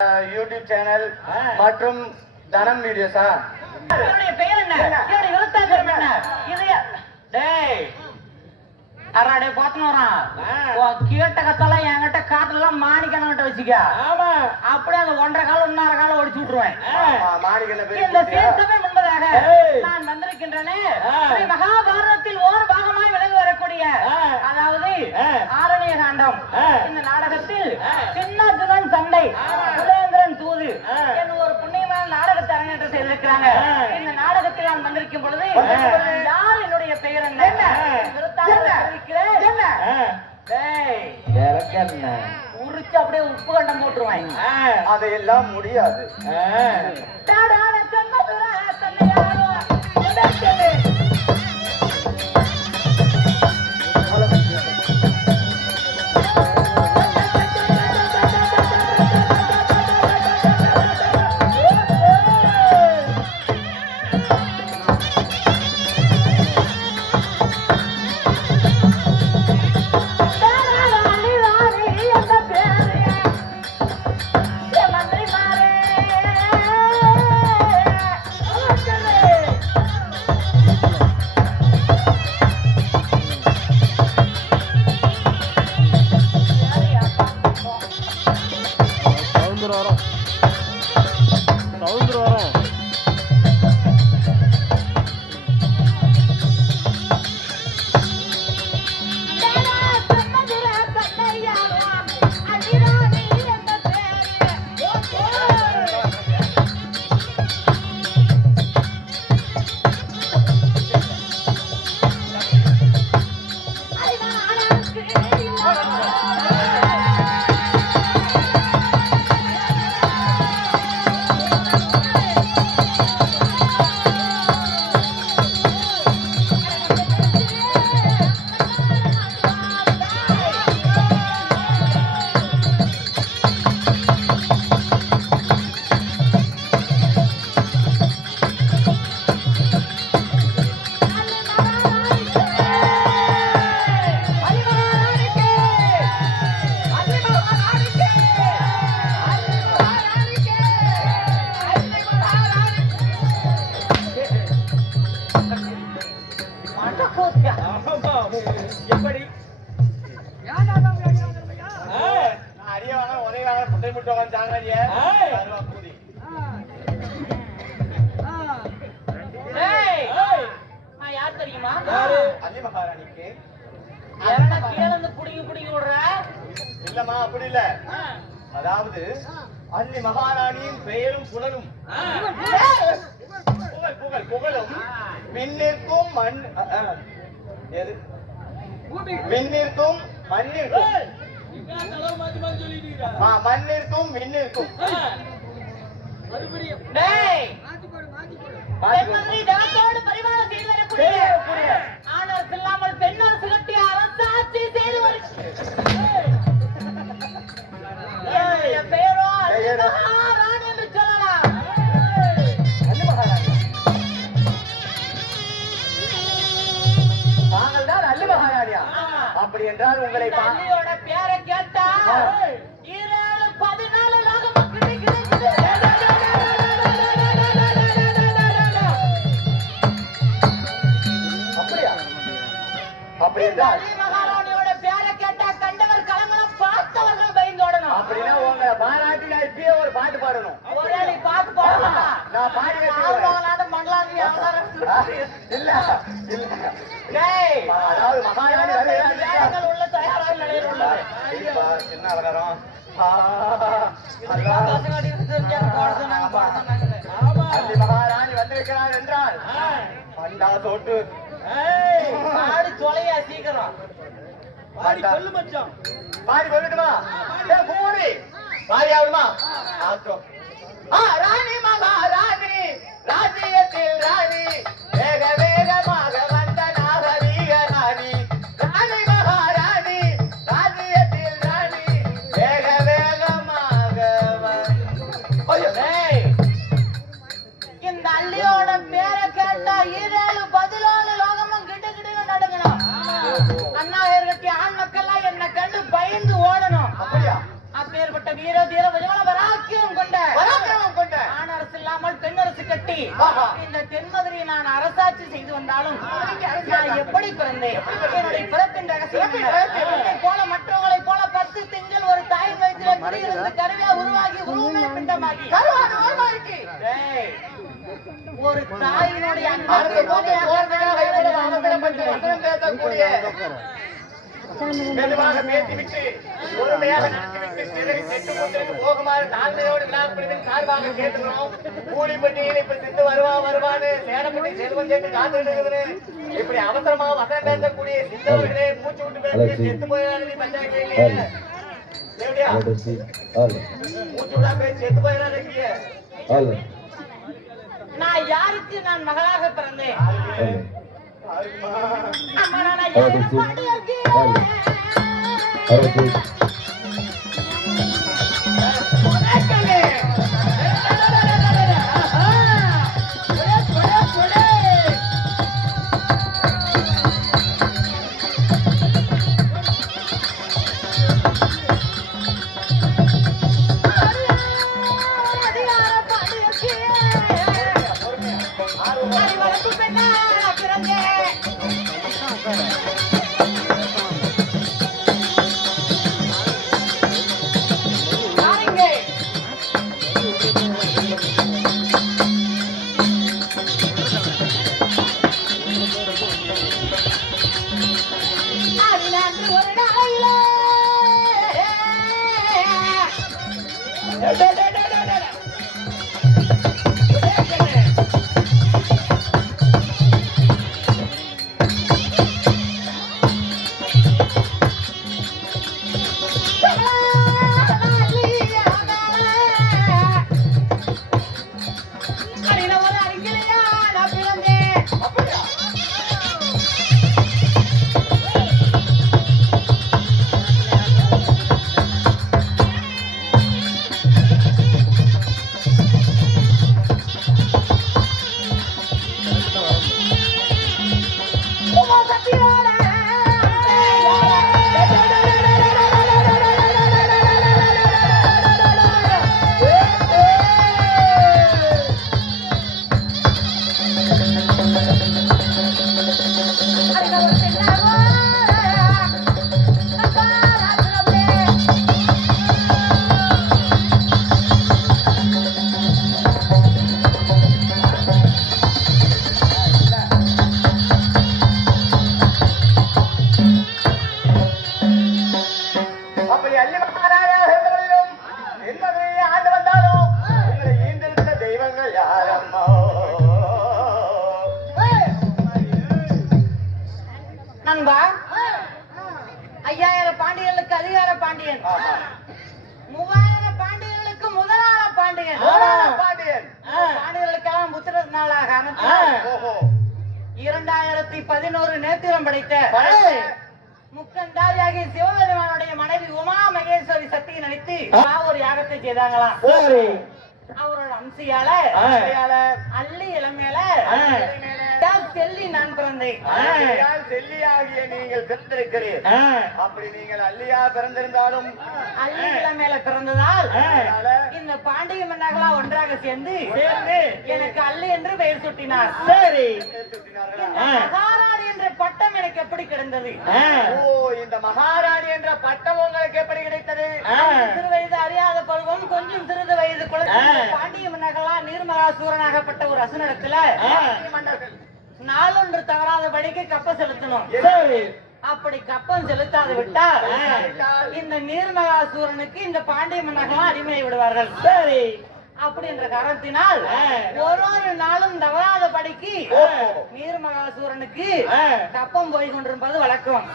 YouTube channel மற்றும் தனம் வீடியோஸா பெயர் என்ன? இது டேய் கீட்ட கத்தெல்லாம் என்கிட்ட காட்டுலாம் மாணிக்கணும்கிட்ட வச்சுக்க. ஆமா. அப்படியே அந்த ஒன்றரை காலம் ஒன்னரை காலம் ஒடிச்சு விட்டுருவேன். இந்த சீர்த்தமே முன்பதாக. நான் வந்திருக்கின்றனே. மகாபாரதத்தில் ஓர் ஆ. அதாவது. ஆரணிய காண்டம். இந்த நாடகத்தில். சின்னத்துடன் சண்டை. ஆமா. சுரேந்திரன் தூது ஒரு புண்ணியமான நாடகத்தை அரங்கேற்றம் செய்திருக்கிறாங்க. இந்த நாடகத்தில் நான் வந்திருக்கும் பொழுது. யார் என்னுடைய பெயர் என்ன? என்ன? உரிச்சு அப்படியே உப்பு கண்டம் போட்டுருவாங்க அதையெல்லாம் முடியாது. டாடான சவுந்தர் வரோம் மகாராணியின் பெயரும் புலனும் புகழ் புகழ் புகழும். விண்ணிற்கும் மண் எது? விண்ணிற்கும் மண்ணிற்கும். மண்ணிற்கும் விண்ணிற்கும் டேய்! மாத்தி பெண்மகனை தனத்தோடு பரிமாணம் செய்து வரக்கூடிய ஆணரசு இல்லாமல் பெண்ணரசு கட்டி அரசாட்சி செய்து வருகிறது அப்படி என்றால் உங்களை பேரை கேட்டா பதினாலு லோகம் அப்படி என்றால் மகாராணியோட பேரை கேட்டா கண்டவர் கலங்கலம் பார்த்தவர்கள் பயந்தோடணும் அப்படின்னா உங்களை பாராட்டி இப்பயே ஒரு பாட்டு பாடணும். நீ பாட்டு பாடலாம் நான் பாடி மங்களாங்கி அவதாரம் இல்ல இல்ல டேய் அதாவது வருகிறார்கள். உள்ள தயாராக நிலையில் உள்ளது என்ன மகாராணி வந்திருக்கிறார் என்றால் பண்டா தோட்டு. பாடி தொலையா சீக்கிரம். பாடி கொல்லு மச்சான். பாடி சொல்லட்டுமா ஏ, பூரி ஆகணுமா ஆ ராணி ஆஹா. இந்த தென்மதுரையை நான் அரசாட்சி செய்து வந்தாலும் நான் எப்படி பிறந்தேன்? என்னுடைய பிறப்பின் ரகசியம் போல மற்றவங்களை போல பத்து திங்கள் ஒரு தாய் வயிற்றில குடியிருந்து கருவியா உருவாகி உருவமே பிண்டமாகி. டேய், ஒரு தாயினுடைய அன்பை பேசக்கூடிய மெதுவாக பேசிவிட்டு பொறுமையாக நடத்திவிட்டு போகுமாறு தாழ்மையோடு விழாக்குழுவின் சார்பாக கேட்டுக்கிறோம் கூலிப்பட்டியில் இப்ப சித்து வருவா வருவான்னு சேடப்பட்டி செல்வம் கேட்டு காத்துட்டு இருக்குது. இப்படி அவசரமா வசனம் பேசக்கூடிய சித்தவர்களே மூச்சு விட்டு பேசி செத்து போயிடாது பஞ்சாயத்து மூச்சு விடா பேசி செத்து போயிடாதீங்க நான் யாருக்கு நான் மகளாக பிறந்தேன்? அம்மா, நான் அம்சியால அள்ளி இளமையில செல்லி நான் பிறந்தேன். செல்லியாகிய நீங்கள் பிறந்திருக்கிறீர்கள் அப்படி நீங்கள் அல்லியா பிறந்திருந்தாலும் அள்ளி இளமையில பிறந்ததால் இந்த பாண்டிய மன்னர்களா ஒன்றாக சேர்ந்து சேர்ந்து எனக்கு அள்ளி என்று பெயர் சூட்டினார். சரி. மகாராணி என்ற பட்டம் எனக்கு எப்படி கிடந்தது ஓ இந்த மகாராணி என்ற பட்டம் உங்களுக்கு எப்படி கிடைத்தது? சிறு வயது அறியாத பருவம் கொஞ்சம் சிறிது வயது குழந்தை பாண்டிய மன்னர்களா நீர்மகாசூரனாகப்பட்ட ஒரு அசுனிடத்துல மன்னர்கள் நாளொன்று தவறாதபடிக்கு கப்ப செலுத்தணும். சரி. அப்படி கப்பம் செலுத்தாது விட்டால் இந்த நீர்மகாசூரனுக்கு இந்த பாண்டிய மன்னர்களாம் அடிமையை விடுவார்கள். சரி. அப்படி என்ற காரணத்தினால் ஒரு ஒரு நாளும் தவறாத படிக்கு நீர்மகாசூரனுக்கு கப்பம் போய் கொண்டிருப்பது வழக்கம்.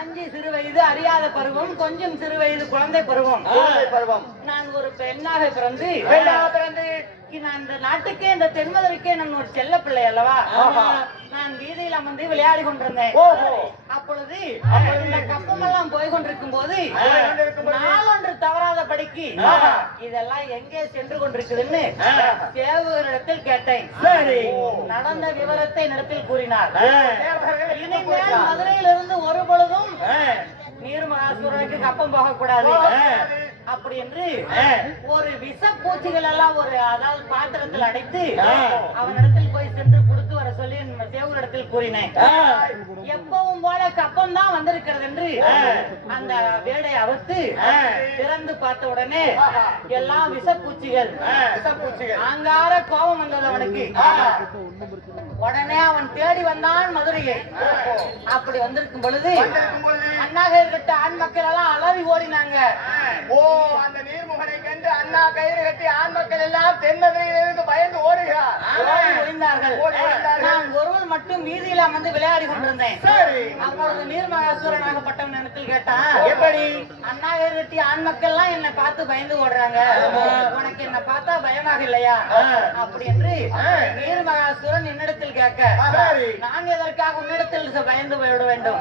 அஞ்சு சிறு வயது அறியாத பருவம் கொஞ்சம் சிறு வயது குழந்தை பருவம். நான் ஒரு பெண்ணாக பிறந்து நான் இந்த நாட்டுக்கே இந்த தென்மதுரைக்கே நான் ஒரு செல்ல பிள்ளை அல்லவா. நான் வீதியில் அமர்ந்து விளையாடி கொண்டிருந்தேன். அப்பொழுது இந்த கப்பம் எல்லாம் போய் கொண்டிருக்கும் போது நாளொன்று தவறாத படிக்கு. இதெல்லாம் எங்கே சென்று கொண்டிருக்குதுன்னு சேவகரிடத்தில் கேட்டேன். நடந்த விவரத்தை இடத்தில் கூறினார். இனிமேல்? மதுரையிலிருந்து ஒரு பொழுதும் நீர்மகாசூரனுக்கு கப்பம் போகக்கூடாது. அப்படி என்று ஒரு விஷ பூச்சிகள் எல்லாம் ஒரு அதாவது பாத்திரத்தில் அடைத்து அவனிடத்தில் போய் சென்று சொல்லி தேவரிடத்தில் கூறினேன். எப்பவும் போல கப்பம் தான் வந்திருக்கிறது என்று அந்த வேடை அவுத்து திறந்து பார்த்த உடனே எல்லாம் விஷப்பூச்சிகள் விஷப்பூச்சிகள். அங்கார கோபம் வந்தது அவனுக்கு. உடனே அவன் தேடி வந்தான் மதுரையை. அப்படி வந்திருக்கும் பொழுது வந்திருக்கும் பொழுது, அண்ணாக இருக்கட்ட ஆண் மக்கள் எல்லாம் அலறி ஓடினாங்க. ஓ அந்த நீர்முகனை கண்டு அண்ணா கயிறு கட்டி ஆண் மக்கள் எல்லாம் தென்மதுரையிலிருந்து பயந்து ஓடுகிறார் ஓடி ஒளிந்தார்கள் ஓடி ஒளிந்தார்கள். நான் ஒருவன் மட்டும் வீதியில அமர்ந்து விளையாடி கொண்டிருந்தேன். சரி. அப்பொழுது நீர்மகாசூரனாகப்பட்டவன் இடத்தில் கேட்டான் எப்படி? அண்ணா கட்டி ஆண் மக்கள் எல்லாம் என்னை பார்த்து பயந்து ஓடுறாங்க. உனக்கு என்ன பார்த்தா பயமாக இல்லையா? அப்படி என்று நீர்மகாசூரன் என்னிடத்தில் கேட்க. நான் எதற்காக உன்னிடத்தில் பயந்து போய்விட வேண்டும்?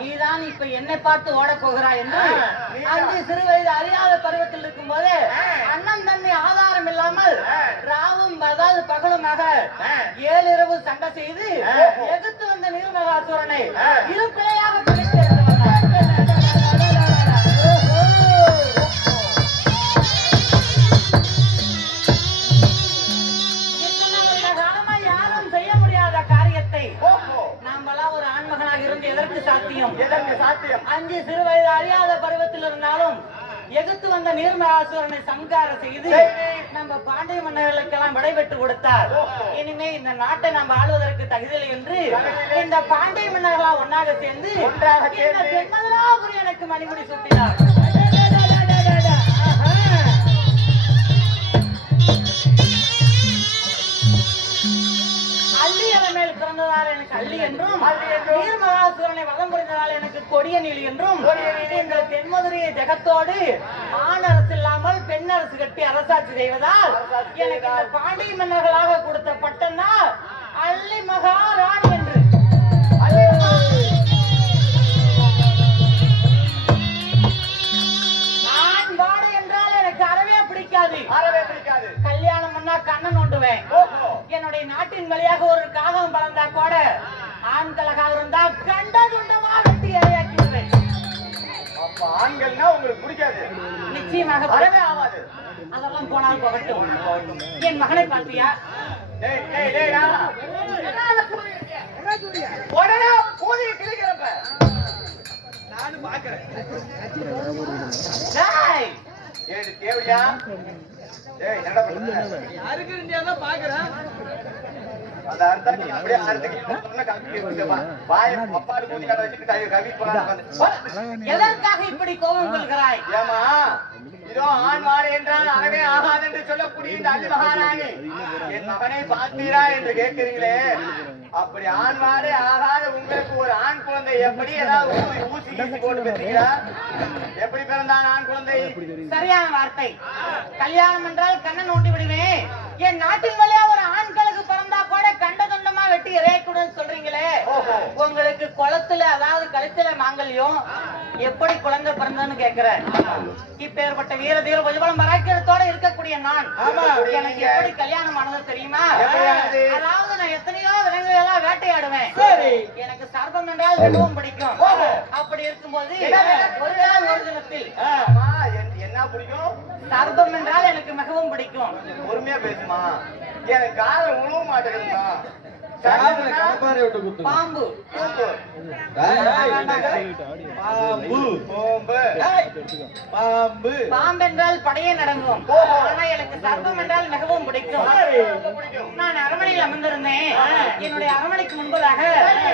நீதான் இப்ப என்னை பார்த்து ஓடப் போகிறாய் என்று அஞ்சு சிறு வயது அறியாத பருவத்தில் இருக்கும் போது அண்ணன் தன்னை ஆதாரம் இல்லாமல் ராவும் அதாவது பகலுமாக ஏழு சண்டை செய்து எதிர்த்து வந்த நீர்மகாசூரனை இரு பிழையாக பிடித்து இத்தனை வருட காலமா யாரும் செய்ய முடியாத காரியத்தை ஓஹோ. நாமெல்லாம் ஒரு ஆண்மகனாக இருந்து எதற்கு சாத்தியம்? எதற்கு சாத்தியம்? அஞ்சு சிறு வயது அறியாத பருவத்தில் இருந்தாலும் எகுத்து வந்த நீர்மகாசுரனை சங்காரம் செய்து நம்ம பாண்டிய மன்னர்களுக்கெல்லாம் விடைபெற்று கொடுத்தார். இனிமே இந்த நாட்டை நம்ம ஆளுவதற்கு தகுதியில்லை என்று இந்த பாண்டிய மன்னர்களா ஒன்னாக சேர்ந்து ஒன்றாக சேர்ந்து எனக்கு மணிமுடி சுட்டினார். மேல் பிறந்ததால் எனக்கு அள்ளி என்றும் நீர்மகாசுரனை வதம் புரிந்ததால் எனக்கு கொடிய நீலி என்றும். இந்த தென்மதுரையை ஜெகத்தோடு ஆண் அரசு இல்லாமல் பெண் அரசு கட்டி அரசாட்சி செய்வதால் எனக்கு பாண்டிய மன்னர்களாக கொடுத்த பட்டம் தான் அள்ளி மகாராணி என்று. கண்ணன் நோண்டுவேன். என்னுடைய நாட்டின் வழியாக ஒரு காகம் பறந்தா கூட ஆண்களாக இருந்தா கண்ட துண்டமா வெட்டி இரையாக்கிடுவேன் அப்ப ஆண்கள்னா உங்களுக்கு பிடிக்காது. நிச்சயமாக அறவே ஆகாது. அதெல்லாம் போனால் போகட்டும். என் மகனை பார்த்தியா? உடனே பூதியை கிழிக்கிறப்ப. நானும் பாக்குறேன் தேவையா? எதற்காக இப்படி கோபம் கொள்கிறாய்? ஏமா இதோ ஆண் மாடு என்றால் அறவே ஆகாது என்று சொல்லக்கூடிய இந்த அள்ளி மகாராணி மகனை பார்த்தீரா என்று கேட்கிறீங்களே அப்படி ஆண் மாடு ஆகாத உங்களுக்கு ஒரு ஆண் குழந்தை எப்படி ஏதாவது ஊசி போட்டு பெற்றீங்களா எப்படி பிறந்தான் ஆண் குழந்தை? சரியான வார்த்தை. கல்யாணம் என்றால் கண்ணன் நோண்டி விடுவேன் என் நாட்டின் வழியா ஒரு ஆண்களுக்கு பிறந்தா கூட கண்ட துண்டமா வெட்டி இறையக்கூடாதுன்னு சொல்றீங்களே. உங்களுக்கு குளத்துல அதாவது கழுத்துல மாங்கல்யம். எப்படி குழந்தை பிறந்ததுன்னு கேக்குறேன் இப்பேற்பட்ட வீர தீர புஜபலம் பராக்கிரத்தோட இருக்கக்கூடிய நான். எனக்கு எப்படி கல்யாணம் ஆனது தெரியுமா? அதாவது நான் எத்தனையோ விலங்குகள் எல்லாம் வேட்டையாடுவேன். சரி. எனக்கு சர்ப்பம் என்றால் மிகவும் பிடிக்கும். அப்படி இருக்கும்போது? ஒரு நாள் ஒரு தினத்தில் என்ன பிடிக்கும்? சர்ப்பம் என்றால் எனக்கு மிகவும் பிடிக்கும். பொறுமையா பேசுமா. எனக்கு காதல் உழுவ மாட்டேங்குதுமா பாம்பு. என்றால் படையே நடங்கும். ஆனா எனக்கு சர்ப்பம் என்றால் மிகவும் பிடிக்கும். நான் அரண்மனையில் அமர்ந்திருந்தேன். என்னுடைய அரண்மனைக்கு முன்பதாக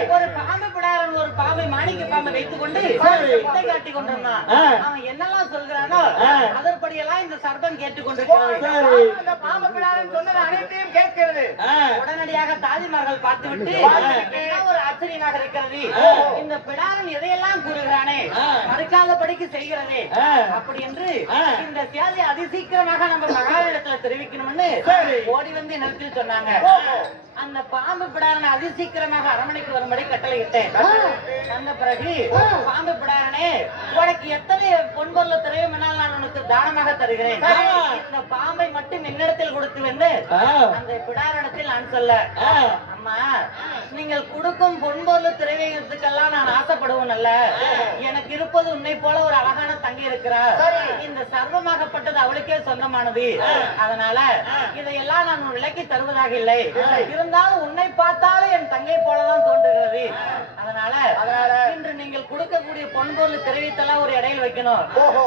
ஒரு பாம்பு பிடாரன் ஒரு பாம்பை மாணிக்க பாம்பை வைத்துக் கொண்டு வித்தை காட்டி கொண்டிருந்தான் அவன் என்னெல்லாம் சொல்கிறானோ அதற்படியெல்லாம் இந்த சர்ப்பம் கேட்டுக்கொண்டிருக்கிறது அந்த பாம்பு பிடாரன் சொன்னது அனைத்தையும் கேட்கிறது. உடனடியாக தாதிமார்கள் பார்த்துவிட்டு என்ன ஒரு ஆச்சரியமாக இருக்கிறது? இந்த பிடாரன் எதையெல்லாம் கூறுகிறானே? மறுக்காதபடிக்கு செய்கிறதே. அப்படி என்று இந்த சேதி அதிசீக்கிரமாக நம்ம மகாலிடத்துல தெரிவிக்கணும்னு ஓடி வந்து நிலத்தில் சொன்னாங்க. அந்த பாம்பு பிடாரனை அதிசீக்கிரமாக அரண்மனைக்கு வரும்படி கட்டளையிட்டேன். அந்த பிறகு பாம்பு பிடாரனே உனக்கு எத்தனை பொன்பொருள் திரையும் நான் உனக்கு தானமாக தருகிறேன். இந்த பாம்பை மட்டும் என்னிடத்தில் கொடுத்து வந்து அந்த பிடாரனத்தில் நான் சொல்ல அம்மா நீங்கள் கொடுக்கும் பொன்பொருள் திரைவயத்துக்கெல்லாம் நான் ஆசைப்படுவேன் அல்ல. எனக்கு இருப்பது உன்னை போல ஒரு அழகான தங்கை இருக்கிறார். இந்த சர்வமாகப்பட்டது அவளுக்கே சொந்தமானது. அதனால இதையெல்லாம் நான் விலக்கி தருவதாக இல்லை. இருந்தாலும் உன்னை பார்த்தாலும் என் தங்கை போலதான் தோன்றுகிறது. அதனால இன்று நீங்கள் கொடுக்கக்கூடிய பொன்பொருள் தெரிவித்தெல்லாம் ஒரு இடையில வைக்கணும்.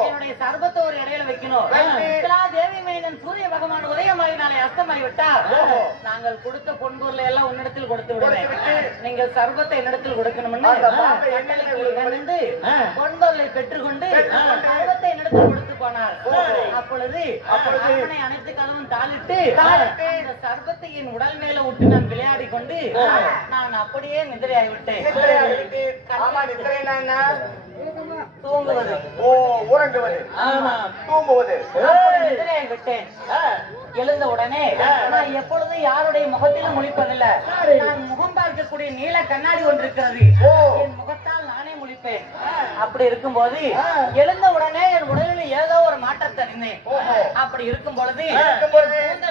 என்னுடைய சர்பத்தை ஒரு இடையில வைக்கணும். தேவி மைந்தன் சூரிய பகவான் உதயமாகி நாளை அஸ்தமாகி விட்டா நாங்கள் கொடுத்த பொன்பொருளை எல்லாம் உன்னிடத்தில் கொடுத்து விடுவேன். நீங்கள் சர்பத்தை என்னிடத்தில் கொடுக்கணும்னு பொன்பொருளை பெற்றுக்கொண்டு சர்பத்தை என்னிடத்தில் கொடுத்து போனார். அப்பொழுது அப்பனை அனைத்து கதவும் தாளிட்டு அந்த சர்பத்தை என் உடல் மேல விட்டு நான் விளையாடி கொண்டு நான் அப்படியே நிதிரையாகி விட்டேன்? தூங்குவது. ஓ உறங்குவது. ஆமா. தூங்குவது. அப்படி நிதிரையாகி விட்டேன். எழுந்த உடனே நான் எப்பொழுதும் யாருடைய முகத்திலும் முழிப்பதில்லை. நான் முகம் பார்க்கக்கூடிய நீல கண்ணாடி ஒன்று இருக்கிறது. என் முகத்தால் முழிப்பேன் அப்படி இருக்கும்போது எழுந்த உடனே என் உடலில் ஏதோ ஒரு மாற்றத்தை அறிந்தேன் அப்படி இருக்கும் பொழுது இருக்கும்போது இந்த